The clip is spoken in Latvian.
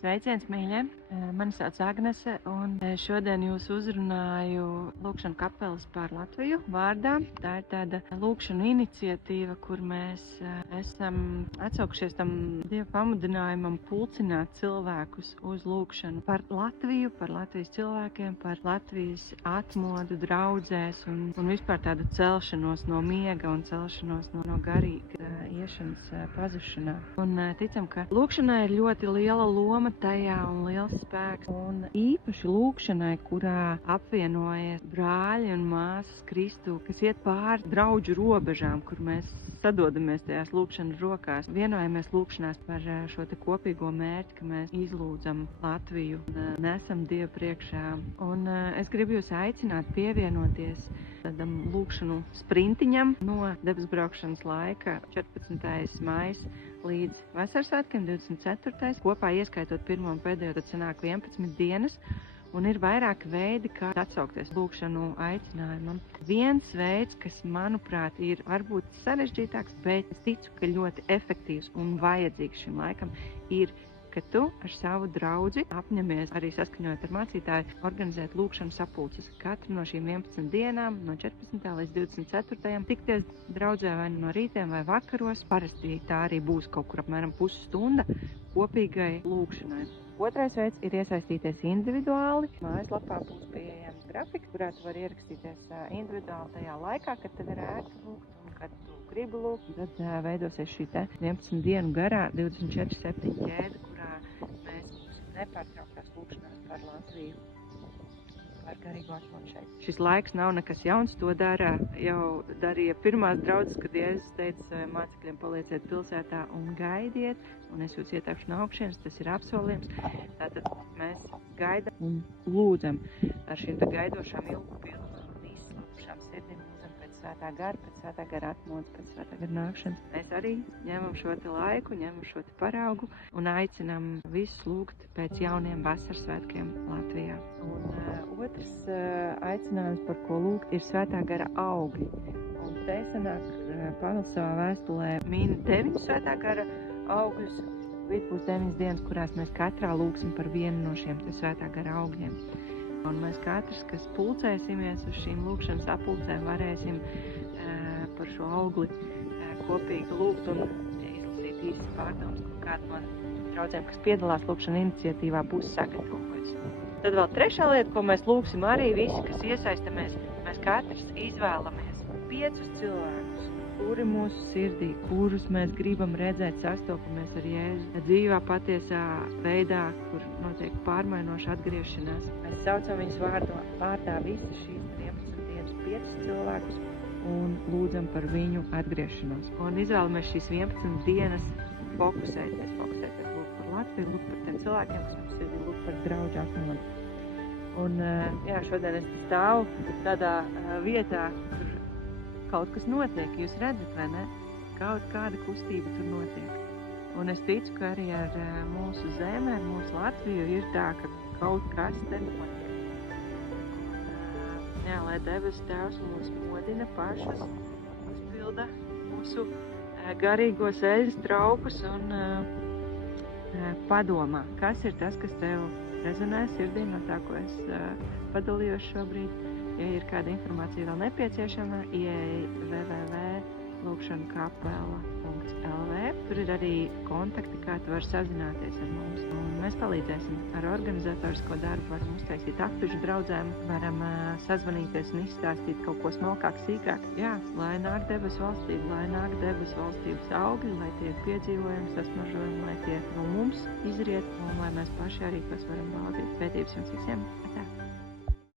Sveiciens, mīļie! Mani sauc Agnese, un šodien jūs uzrunāju Lūkšanu kapelas par Latviju vārdā. Tā ir tāda lūkšanu iniciatīva, kur mēs esam atsaukušies tam Dieva pamudinājumam pulcināt cilvēkus uz lūkšanu par Latviju, par Latvijas cilvēkiem, par Latvijas atmodu draudzēs un vispār tādu celšanos no miega un celšanos no garīga iešanas pazušanā. Un ticam, ka lūkšanai ir ļoti liela loma tajā un liels spēks. Un īpaši lūkšanai, kurā apvienojas brāļi un māsas Kristū, kas iet pāri draudžu robežām, kur mēs sadodamies tajās lūkšanas rokās. Vienojamies lūkšanās par šo te kopīgo mērķi, ka mēs izlūdzam Latviju un nesam Dievu priekšā. Un es gribu jūs aicināt pievienoties tādam lūkšanu sprintiņam no debesbraukšanas laika 14. maijs līdz Vasarsvētkiem 24. kopā ieskaitot pirmo un pēdējo, tad sanāk 11 dienas. Un ir vairāki veidi, kā atsaukties lūkšanu aicinājumam. Viens veids, kas, manuprāt, ir varbūt sarežģītāks, bet es ticu, ka ļoti efektīvs un vajadzīgs šim laikam, ir, ka tu ar savu draudzi apņemies, arī saskaņojot ar mācītāju, organizēt lūkšanu sapulces. Katru no šīm 11 dienām, no 14. līdz 24. tikties draudzē vai no rītiem vai vakaros. Parasti tā arī būs kaut kur apmēram pusstunda kopīgai lūkšanai. Otrais veids ir iesaistīties individuāli. Mājaslapā būs pieejams grafiks, kurā tu vari ierakstīties individuāli tajā laikā, kad tev ir ērti lūgt un kad tu gribi lūgt. Tad veidosies šī 11 dienu garā 24/7 ķēde, kurā mēs būsim nepārtrauktās lūkšanās par Latviju, par garīgo atmodu šeit. Šis laiks nav nekas jauns, to jau darīja pirmās draudzes, kad Jēzus teica mācekļiem: palieciet pilsētā un gaidiet, un es jūs ietākšu no augšienes, tas ir apsolījums. Tātad mēs gaidām un lūdzam ar šīm gaidošām ilgpilnām un izslāpušām sirdīm, lūdzam pēc svētā gara atmodas, pēc svētā gara nākšanas. Mēs arī ņemam šo te laiku, ņemam šo te paraugu un aicinam visus lūgt pēc jauniem vasarsvētkiem Latvijā. Un otrs aicinājums, par ko lūgt, ir svētā gara augļi. Un te sanāk, Pāvils savā vēstulē min 9 svētā gara augļus. Līdz būs 9 dienas, kurās mēs katrā lūgsim par vienu no šiem te svētā gara augļiem. Un mēs katrs, kas pulcēsimies uz šīm lūkšanas apulcēm, varēsim par šo augli kopīgi lūgt un izlasīt īstas pārdomas, ko kāda no draudzēm, kas piedalās lūkšana iniciatīvā, būs sagatavojusi. Tad vēl trešā lieta, ko mēs lūgsim arī visi, kas iesaistamies, mēs katrs izvēlamies 5 cilvēkus, kuri mūsu sirdī, kurus mēs gribam redzēt, sastopamies ar Jēzu dzīvā, patiesā veidā, kur notiek pārmainoša atgriešanās. Mēs saucam viņus vārdā visas šīs 11 dienas 5 cilvēkus un lūdzam par viņu atgriešanos. Un izvēlamies šīs 11 dienas fokusēties lūgt par Latviju, lūgt par tiem cilvēkiem, kas mums sirdī, lūgt par draudžu atmodu. Un šodien es stāvu tādā vietā, kur kaut kas notiek, jūs redzat, vai ne? Kaut kāda kustība tur notiek. Un es ticu, ka arī ar mūsu zemi, ar mūsu Latviju ir tā, ka kaut kas te notiek. Un, lai debesu Tēvs mūs modina pašus, uzpilda mūsu garīgos eļas traukus un padomā, kas ir tas, kas tev rezonē sirdī no tā, ko es padalījos šobrīd. Ja ir kāda informācija vēl nepieciešama, ieej www.lukšankapela.lv. Tur ir arī kontakti, kā tu vari sazināties ar mums. Un mēs palīdzēsim ar organizatorisko darbu, varam uztaisīt aktužu draudzēm, varam sazvanīties un izstāstīt kaut ko smalkāk, sīkāk. Jā, lai nāk debesu valstība, lai nāk debesu valstības augļi, lai tie piedzīvojumi, sasmažojumi, lai tie no mums izriet un lai mēs paši arī tos varam baudīt. Svētības jums visiem! Atā!